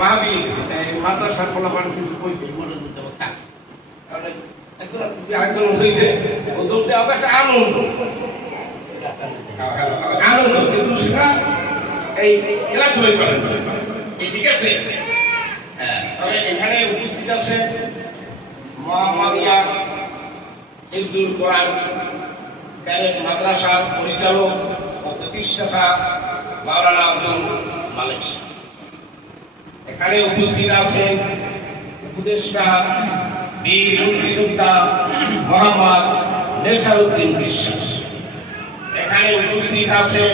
মাহবিল মাদ্রাসার পোলাপান কিছু কইছে মনের মধ্যে আমার কাছে আরেকজন হয়েছে ও দৌড়তে আমাকে একটা আনন্দ আনন্দ কিন্তু সেটা এই ক্লাস হয়ে করেন ঠিক আছে। হ্যাঁ, তবে এখানে উপস্থিত আছে মোহাম্মদিয়া হিফজুল কোরআন ক্যাডেট মাদ্রাসার পরিচালক ও প্রতিষ্ঠাতা মাওলানা আব্দুল মালিক। এখানে উপস্থিত আছেন উপদেষ্টা বীর মুক্তিযোদ্ধা মোহাম্মদ নেসারউদ্দিন বিশ্বাস। এখানে উপস্থিত আছেন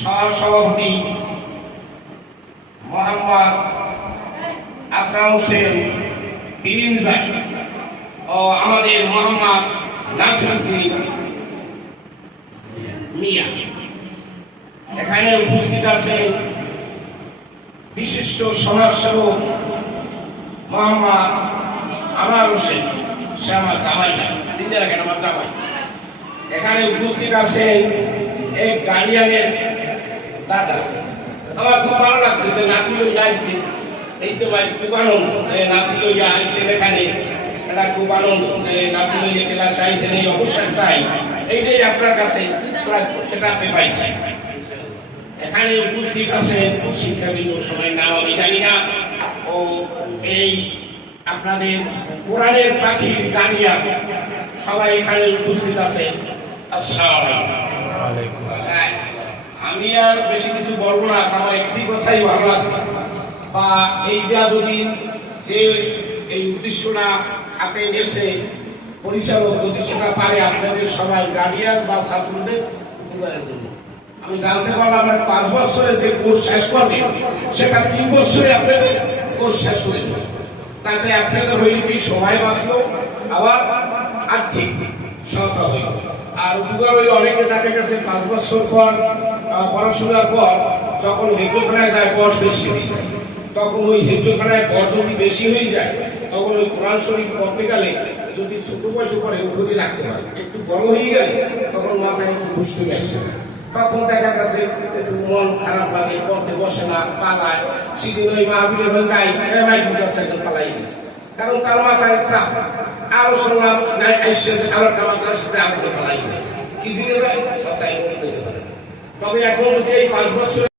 সহসভাপতি মোহাম্মদ আকরাম হোসেন বিরিন ভাই ও আমাদের মোহাম্মদ নাসিরউদ্দিন মিয়া। এখানে উপস্থিত আছেন বিশিষ্ট সমাজসেবক মোহাম্মদ আমার হোসেন, সে আমার জামাই না, চিন্তা রাখেন আমার জামাই। এখানে উপস্থিত আছেন এক গার্ডিয়ানের দাদা। আমার খুব ভালো লাগছে যে নাতি লইয়া আইছে, এই তো ভাই খুব আনন্দ যে নাতি লইয়া আইছেন এখানে, এটা খুব আনন্দ যে নাতি লইয়া ক্লাসে আইছেন এই অবসরটাই, এইটাই আপনার কাছে সেটা আপনি পাইছেন। এখানে উপস্থিত আছেন শিক্ষাবিদ, সবাই নাম আমি জানি না, ও এই আপনাদের কোরআনের পাখির গানিয়া সবাই এখানে উপস্থিত আছে। আমি আর বেশি কিছু বলবো না, আমার একটি কথাই ভালো লাগছে, বা এইটা যদি যে এই উদ্দেশ্যটা হাতে গেছে পরিচালক যদি সেটা পারে আপনাদের সবাই গার্ডিয়ান বা ছাত্রদের উপকারের জন্য। আমি জানতে পারলাম 5 বছরে যে কোর্স শেষ করবে সেটা 3 বছরে আপনাদের কোর্স শেষ করে দেবে, তাতে আপনাদের হইলে কি সময় বাঁচলো, আবার আর্থিক সহায়তা হইল। আর উপকার হইলে অনেকে দেখা গেছে 5 বছর পর পড়াশোনার পর যখন হেফজখানায় যায় বয়স বেশি হয়ে যায়, তখন ওই হেফজখানায় বয়স যদি বেশি হয়ে যায় তখন ওই কোরআন শরীফ পড়তে গেলে যদি ছোট বয়স করে উঠতে রাখতে পারে, একটু বড় হয়ে গেলে তখন মাথায় একটু দুষ্টু আসে না, তখন দেখা গেছে একটু মন খারাপ লাগে, পড়তে বসে না, পালায়। সেদিন ওই মাহবিলের ঘন্টায় পালাই গেছে, কারণ তার মাথায় চাপ আরো শুনলাম আরো মাত্রার সাথে আসতে পালাই গেছে কি জিনিস। তবে এখন যদি এই 5 বছর